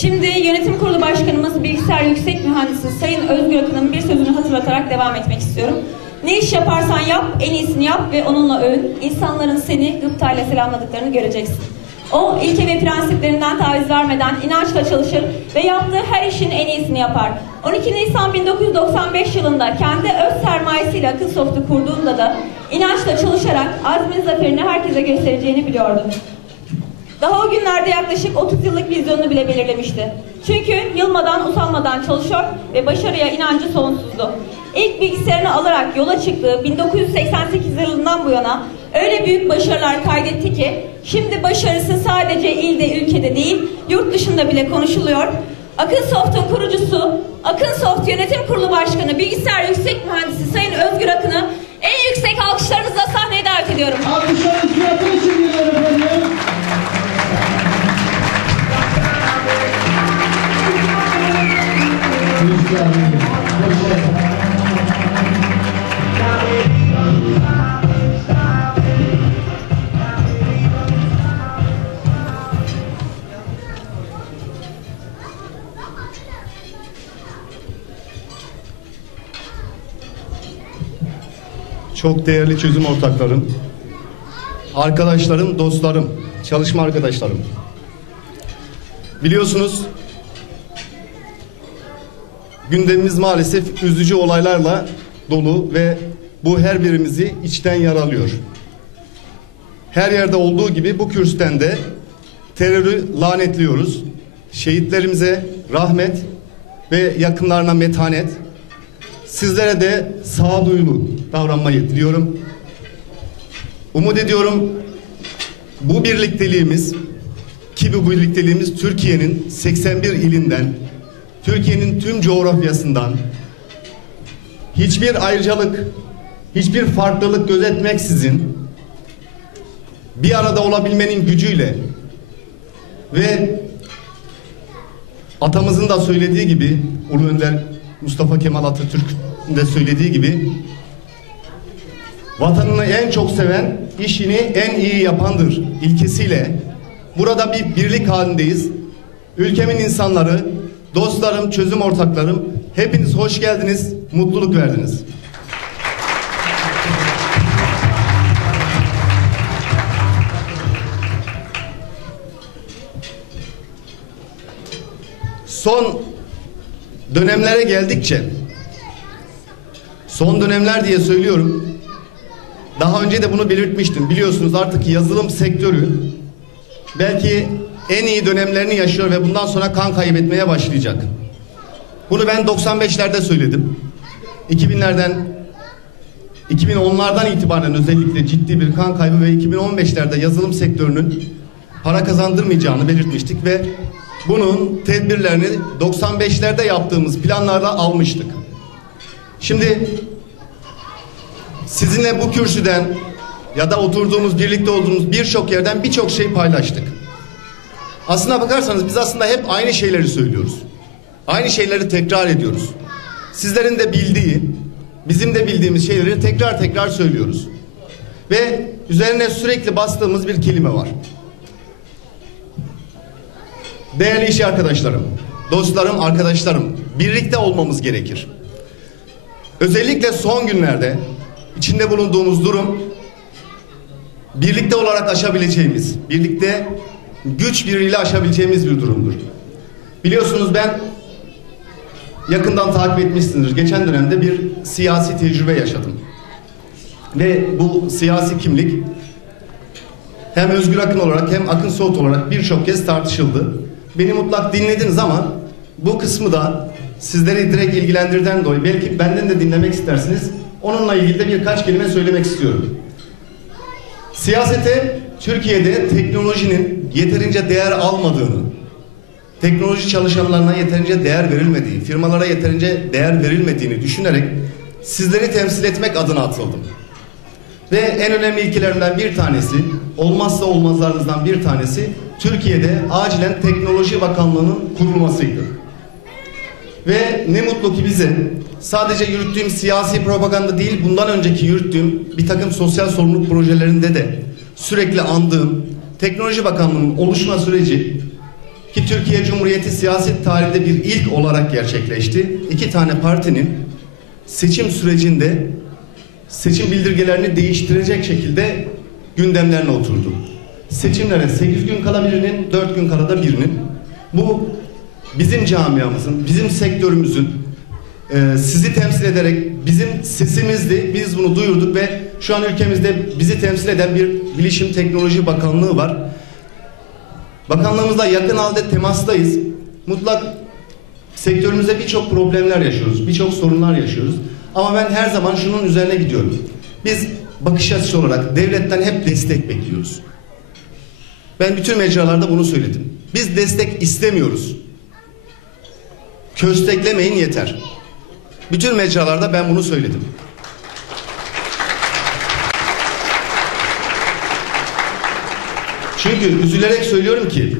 Şimdi yönetim kurulu başkanımız bilgisayar yüksek mühendisi Sayın Özgür Akın'ın bir sözünü hatırlatarak devam etmek istiyorum. Ne iş yaparsan yap, en iyisini yap ve onunla övün. İnsanların seni gıptayla selamladıklarını göreceksin. O ilke ve prensiplerinden taviz vermeden inançla çalışır ve yaptığı her işin en iyisini yapar. 12 Nisan 1995 yılında kendi öz sermayesiyle Akılsoft'u kurduğunda da inançla çalışarak azmin zaferini herkese göstereceğini biliyordu. Daha o günlerde yaklaşık 30 yıllık vizyonunu bile belirlemişti. Çünkü yılmadan usanmadan çalışıyor ve başarıya inancı sonsuzdu. İlk bilgisayarını alarak yola çıktığı 1988 yılından bu yana öyle büyük başarılar kaydetti ki şimdi başarısı sadece ilde ülkede değil yurt dışında bile konuşuluyor. Akınsoft'un kurucusu, Akınsoft Yönetim Kurulu Başkanı, Bilgisayar Yüksek Mühendisi Sayın Özgür Akın'ı en yüksek alkışlarınızla sahneye davet ediyorum. Alkışlarınız fiyatı için Çok değerli çözüm ortaklarım, arkadaşlarım, dostlarım, çalışma arkadaşlarım. Biliyorsunuz gündemimiz maalesef üzücü olaylarla dolu ve bu her birimizi içten yaralıyor. Her yerde olduğu gibi bu kürsüden de terörü lanetliyoruz. Şehitlerimize rahmet ve yakınlarına metanet, Sizlere de sağduyulu davranmayı diliyorum. Umut ediyorum bu birlikteliğimiz ki bu birlikteliğimiz Türkiye'nin 81 ilinden, Türkiye'nin tüm coğrafyasından hiçbir ayrıcalık, hiçbir farklılık gözetmeksizin bir arada olabilmenin gücüyle ve atamızın da söylediği gibi Ulu Önder Mustafa Kemal Atatürk'ün de söylediği gibi vatanını en çok seven işini en iyi yapandır ilkesiyle burada bir birlik halindeyiz. Ülkemin insanları, dostlarım, çözüm ortaklarım hepiniz hoş geldiniz, mutluluk verdiniz. Son dönemlere geldikçe son dönemler diye söylüyorum. Daha önce de bunu belirtmiştim. Biliyorsunuz artık yazılım sektörü belki en iyi dönemlerini yaşıyor ve bundan sonra kan kaybetmeye başlayacak. Bunu ben 95'lerde söyledim. 2000'lerden 2010'lardan itibaren özellikle ciddi bir kan kaybı ve 2015'lerde yazılım sektörünün para kazandırmayacağını belirtmiştik ve bunun tedbirlerini 95'lerde yaptığımız planlarla almıştık. Şimdi sizinle bu kürsüden ya da oturduğumuz, birlikte olduğumuz birçok yerden birçok şey paylaştık. Aslına bakarsanız biz aslında hep aynı şeyleri söylüyoruz. Aynı şeyleri tekrar ediyoruz. Sizlerin de bildiği, bizim de bildiğimiz şeyleri tekrar tekrar söylüyoruz. Ve üzerine sürekli bastığımız bir kelime var. Değerli iş arkadaşlarım, dostlarım, arkadaşlarım, birlikte olmamız gerekir. Özellikle son günlerde içinde bulunduğumuz durum birlikte olarak aşabileceğimiz, birlikte güç birliğiyle aşabileceğimiz bir durumdur. Biliyorsunuz ben yakından takip etmişsinizdir. Geçen dönemde bir siyasi tecrübe yaşadım. Ve bu siyasi kimlik hem Özgür Akın olarak hem Akın Soğut olarak birçok kez tartışıldı. Beni mutlak dinlediniz ama bu kısmı da sizleri direkt ilgilendirden dolayı belki benden de dinlemek istersiniz. Onunla ilgili de birkaç kelime söylemek istiyorum. Siyasete Türkiye'de teknolojinin yeterince değer almadığını, teknoloji çalışanlarına yeterince değer verilmediği, firmalara yeterince değer verilmediğini düşünerek sizleri temsil etmek adına atıldım. Ve en önemli ilkelerinden bir tanesi, olmazsa olmazlarımızdan bir tanesi Türkiye'de acilen Teknoloji Bakanlığı'nın kurulmasıydı. Ve ne mutlu ki bize sadece yürüttüğüm siyasi propaganda değil bundan önceki yürüttüğüm bir takım sosyal sorumluluk projelerinde de sürekli andığım Teknoloji Bakanlığı'nın oluşma süreci ki Türkiye Cumhuriyeti siyaset tarihinde bir ilk olarak gerçekleşti. İki tane partinin seçim sürecinde seçim bildirgelerini değiştirecek şekilde gündemlerine oturdu. Seçimlere 8 gün kala birinin, 4 gün kala da birinin. Bu bizim camiamızın, bizim sektörümüzün e, sizi temsil ederek bizim sesimizdi. Biz bunu duyurduk ve şu an ülkemizde bizi temsil eden bir Bilişim Teknoloji Bakanlığı var. Bakanlığımızla yakın halde temastayız. Mutlak sektörümüzde birçok problemler yaşıyoruz. Birçok sorunlar yaşıyoruz. Ama ben her zaman şunun üzerine gidiyorum. Biz bakış açısı olarak devletten hep destek bekliyoruz. Ben bütün mecralarda bunu söyledim. Biz destek istemiyoruz. Kösteklemeyin yeter. Bütün mecralarda ben bunu söyledim. Çünkü üzülerek söylüyorum ki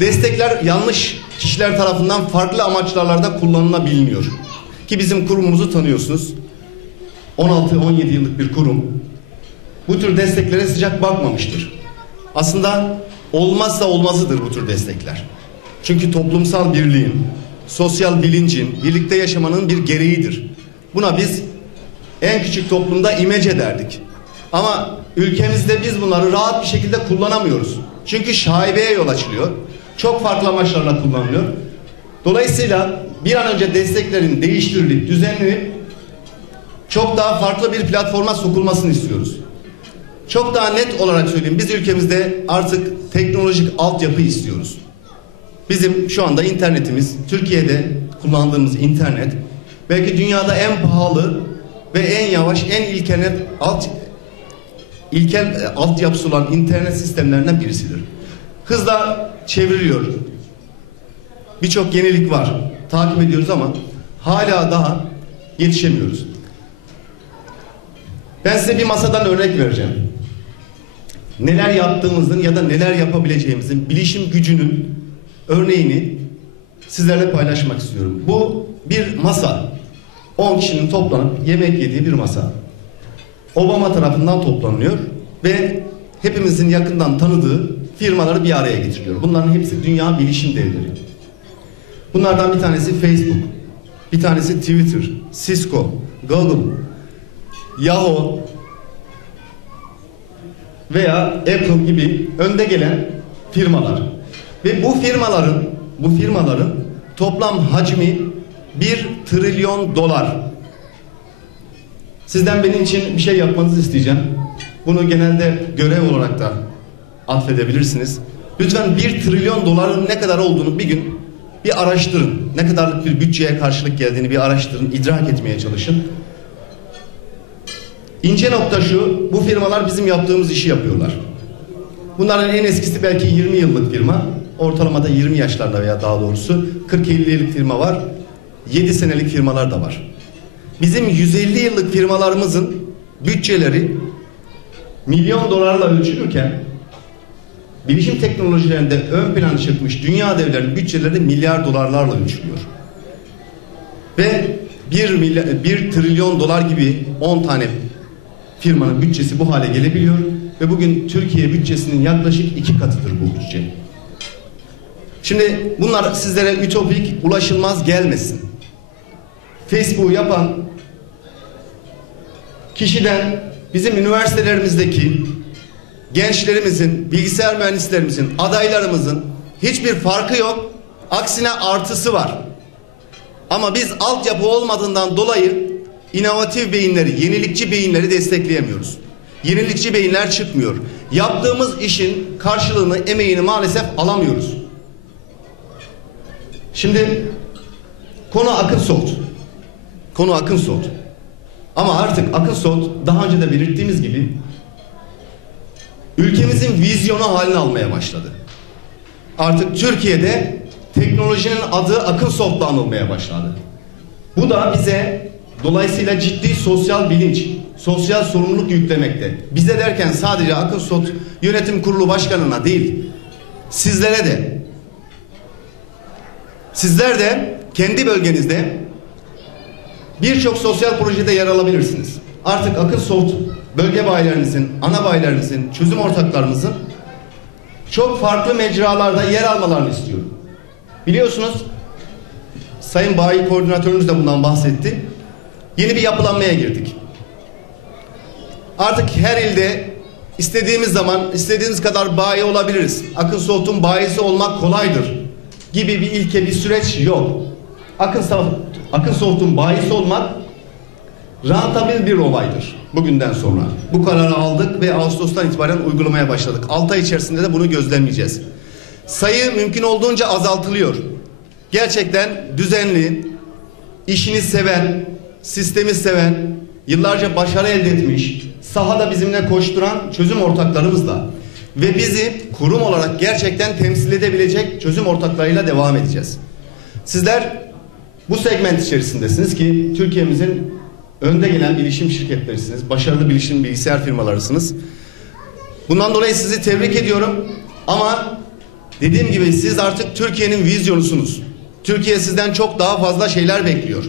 destekler yanlış kişiler tarafından farklı amaçlarla kullanılabiliyor. Ki bizim kurumumuzu tanıyorsunuz. 16-17 yıllık bir kurum. Bu tür desteklere sıcak bakmamıştır. Aslında olmazsa olmazıdır bu tür destekler. Çünkü toplumsal birliğin, sosyal bilincin, birlikte yaşamanın bir gereğidir. Buna biz en küçük toplumda imece derdik. Ama ülkemizde biz bunları rahat bir şekilde kullanamıyoruz. Çünkü şaibeye yol açılıyor. Çok farklı amaçlarla kullanılıyor. Dolayısıyla bir an önce desteklerin değiştirilip, düzenlenip çok daha farklı bir platforma sokulmasını istiyoruz. Çok daha net olarak söyleyeyim. Biz ülkemizde artık teknolojik altyapı istiyoruz. Bizim şu anda internetimiz, Türkiye'de kullandığımız internet belki dünyada en pahalı ve en yavaş, en ilkel alt ilkel e, altyapısı olan internet sistemlerinden birisidir. Hızla çevriliyor. Birçok yenilik var. Takip ediyoruz ama hala daha yetişemiyoruz. Ben size bir masadan örnek vereceğim. Neler yaptığımızın ya da neler yapabileceğimizin bilişim gücünün örneğini sizlerle paylaşmak istiyorum. Bu bir masa. 10 kişinin toplanıp yemek yediği bir masa. Obama tarafından toplanıyor ve hepimizin yakından tanıdığı firmaları bir araya getiriliyor. Bunların hepsi dünya bilişim devleri. Bunlardan bir tanesi Facebook, bir tanesi Twitter, Cisco, Google, Yahoo veya Apple gibi önde gelen firmalar. Ve bu firmaların bu firmaların toplam hacmi 1 trilyon dolar. Sizden benim için bir şey yapmanızı isteyeceğim. Bunu genelde görev olarak da atfedebilirsiniz. Lütfen 1 trilyon doların ne kadar olduğunu bir gün bir araştırın. Ne kadarlık bir bütçeye karşılık geldiğini bir araştırın, idrak etmeye çalışın. İnce nokta şu, bu firmalar bizim yaptığımız işi yapıyorlar. Bunların en eskisi belki 20 yıllık firma. Ortalamada 20 yaşlarda veya daha doğrusu 40-50 yıllık firma var. 7 senelik firmalar da var. Bizim 150 yıllık firmalarımızın bütçeleri milyon dolarla ölçülürken bilişim teknolojilerinde ön plana çıkmış dünya devlerinin bütçeleri milyar dolarlarla ölçülüyor. Ve 1, milyar, 1 trilyon dolar gibi 10 tane firmanın bütçesi bu hale gelebiliyor ve bugün Türkiye bütçesinin yaklaşık iki katıdır bu bütçe. Şimdi bunlar sizlere ütopik, ulaşılmaz gelmesin. Facebook'u yapan kişiden bizim üniversitelerimizdeki gençlerimizin, bilgisayar mühendislerimizin, adaylarımızın hiçbir farkı yok. Aksine artısı var. Ama biz altyapı olmadığından dolayı inovatif beyinleri, yenilikçi beyinleri destekleyemiyoruz. Yenilikçi beyinler çıkmıyor. Yaptığımız işin karşılığını, emeğini maalesef alamıyoruz. Şimdi konu akın soğut. Konu akın soğut. Ama artık akın soğut daha önce de belirttiğimiz gibi ülkemizin vizyonu haline almaya başladı. Artık Türkiye'de teknolojinin adı akın soğutla anılmaya başladı. Bu da bize dolayısıyla ciddi sosyal bilinç, sosyal sorumluluk yüklemekte. Bize derken sadece akın soğut yönetim kurulu başkanına değil, sizlere de Sizler de kendi bölgenizde birçok sosyal projede yer alabilirsiniz. Artık Akıl Soğut bölge bayilerimizin, ana bayilerimizin, çözüm ortaklarımızın çok farklı mecralarda yer almalarını istiyorum. Biliyorsunuz Sayın Bayi Koordinatörümüz de bundan bahsetti. Yeni bir yapılanmaya girdik. Artık her ilde istediğimiz zaman istediğimiz kadar bayi olabiliriz. Akın Soğut'un bayisi olmak kolaydır gibi bir ilke bir süreç yok. Akın, Akın Soğut'un bayisi olmak rantabil bir olaydır bugünden sonra. Bu kararı aldık ve Ağustos'tan itibaren uygulamaya başladık. 6 ay içerisinde de bunu gözlemleyeceğiz. Sayı mümkün olduğunca azaltılıyor. Gerçekten düzenli, işini seven, sistemi seven, yıllarca başarı elde etmiş, sahada bizimle koşturan çözüm ortaklarımızla ve bizi kurum olarak gerçekten temsil edebilecek çözüm ortaklarıyla devam edeceğiz. Sizler bu segment içerisindesiniz ki Türkiye'mizin önde gelen bilişim şirketlerisiniz. Başarılı bilişim bilgisayar firmalarısınız. Bundan dolayı sizi tebrik ediyorum. Ama dediğim gibi siz artık Türkiye'nin vizyonusunuz. Türkiye sizden çok daha fazla şeyler bekliyor.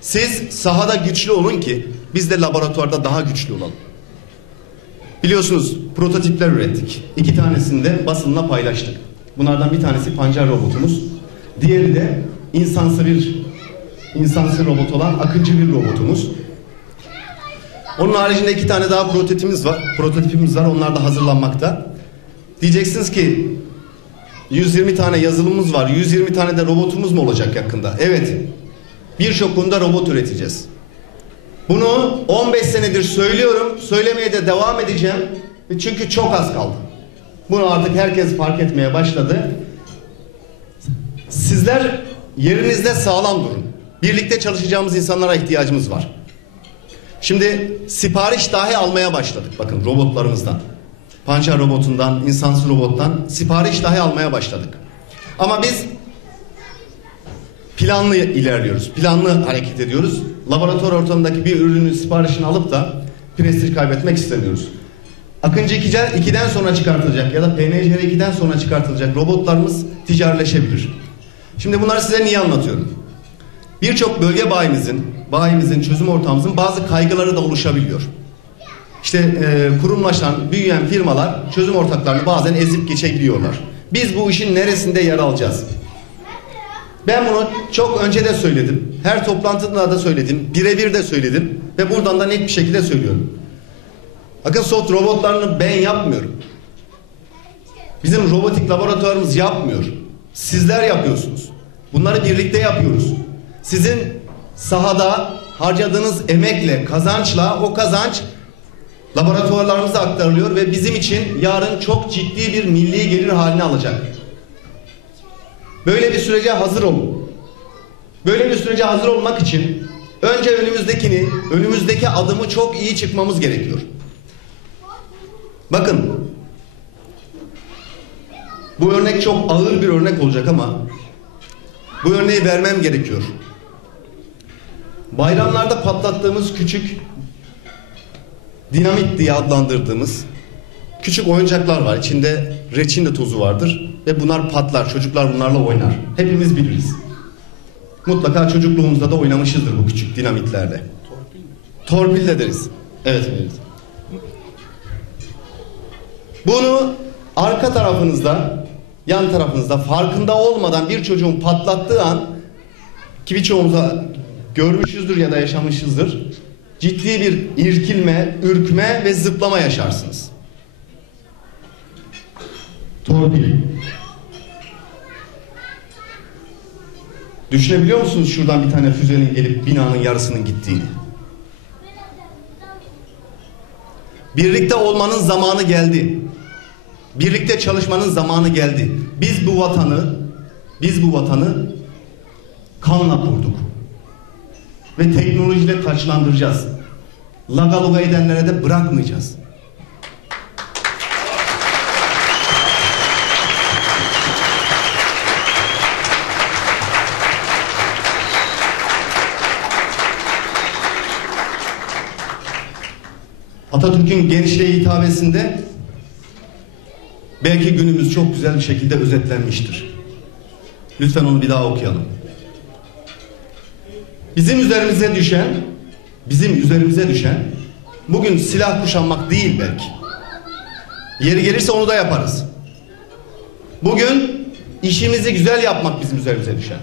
Siz sahada güçlü olun ki biz de laboratuvarda daha güçlü olalım. Biliyorsunuz prototipler ürettik. İki tanesini de basınla paylaştık. Bunlardan bir tanesi pancar robotumuz. Diğeri de insansı bir insansı robot olan akıncı bir robotumuz. Onun haricinde iki tane daha prototipimiz var. Prototipimiz var. Onlar da hazırlanmakta. Diyeceksiniz ki 120 tane yazılımımız var. 120 tane de robotumuz mu olacak yakında? Evet. Birçok konuda robot üreteceğiz. Bunu 15 senedir söylüyorum. Söylemeye de devam edeceğim. Çünkü çok az kaldı. Bunu artık herkes fark etmeye başladı. Sizler yerinizde sağlam durun. Birlikte çalışacağımız insanlara ihtiyacımız var. Şimdi sipariş dahi almaya başladık bakın robotlarımızdan. Pancar robotundan, insansız robottan sipariş dahi almaya başladık. Ama biz planlı ilerliyoruz. Planlı hareket ediyoruz. Laboratuvar ortamındaki bir ürünün siparişini alıp da prestij kaybetmek istemiyoruz. Akıncı 2'den sonra çıkartılacak ya da PNCR 2'den sonra çıkartılacak robotlarımız ticarileşebilir. Şimdi bunları size niye anlatıyorum? Birçok bölge bayimizin, bayimizin, çözüm ortağımızın bazı kaygıları da oluşabiliyor. İşte e, kurumlaşan, büyüyen firmalar çözüm ortaklarını bazen ezip geçebiliyorlar. Biz bu işin neresinde yer alacağız? Ben bunu çok önce de söyledim. Her toplantıda da söyledim. Birebir de söyledim. Ve buradan da net bir şekilde söylüyorum. Bakın soft robotlarını ben yapmıyorum. Bizim robotik laboratuvarımız yapmıyor. Sizler yapıyorsunuz. Bunları birlikte yapıyoruz. Sizin sahada harcadığınız emekle, kazançla o kazanç laboratuvarlarımıza aktarılıyor ve bizim için yarın çok ciddi bir milli gelir haline alacak. Böyle bir sürece hazır olun. Böyle bir sürece hazır olmak için önce önümüzdekini, önümüzdeki adımı çok iyi çıkmamız gerekiyor. Bakın. Bu örnek çok ağır bir örnek olacak ama bu örneği vermem gerekiyor. Bayramlarda patlattığımız küçük dinamit diye adlandırdığımız küçük oyuncaklar var. İçinde reçin tozu vardır ve bunlar patlar. Çocuklar bunlarla oynar. Hepimiz biliriz. Mutlaka çocukluğumuzda da oynamışızdır bu küçük dinamitlerle. Torpil. Torpil de deriz. Evet, evet. Bunu arka tarafınızda, yan tarafınızda farkında olmadan bir çocuğun patlattığı an ki birçoğumuza görmüşüzdür ya da yaşamışızdır. Ciddi bir irkilme, ürkme ve zıplama yaşarsınız. Torpil. Düşünebiliyor musunuz şuradan bir tane füzenin gelip binanın yarısının gittiğini? Birlikte olmanın zamanı geldi. Birlikte çalışmanın zamanı geldi. Biz bu vatanı, biz bu vatanı kanla kurduk. Ve teknolojiyle taçlandıracağız. Lagaluga edenlere de bırakmayacağız. Atatürk'ün gençliğe hitabesinde belki günümüz çok güzel bir şekilde özetlenmiştir. Lütfen onu bir daha okuyalım. Bizim üzerimize düşen, bizim üzerimize düşen bugün silah kuşanmak değil belki. Yeri gelirse onu da yaparız. Bugün işimizi güzel yapmak bizim üzerimize düşen.